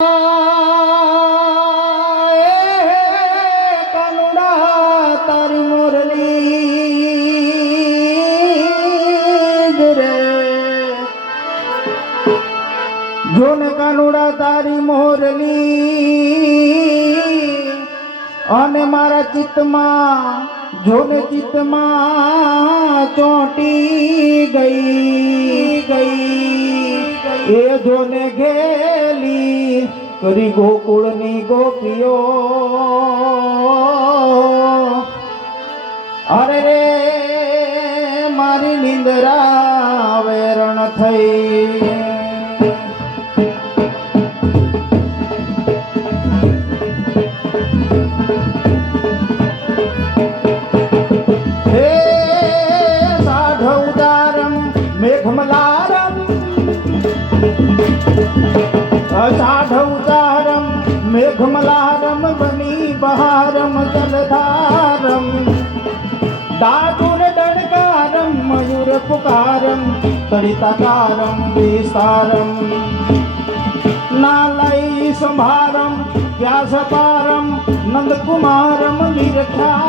જોને કાનુડા તારી મોરલી અને મારા ચિત્તમાં, જોને ચિત્તમાં ચોંટી ગઈ ગઈ. એ જોને ઘેલી કરી ગોકુળની ગોપીઓ. અરે રે મારી નિંદરા વેરણ થઈ. હે મેઘમલારમ બની બહારમ, જલધારમ. દાદુર દડકારમ મયુર પુકારમ તડિતાકારમ વિસ્તારમ નાલય સંભારમ, વ્યાસપારમ, નંદકુમારમ કહેલા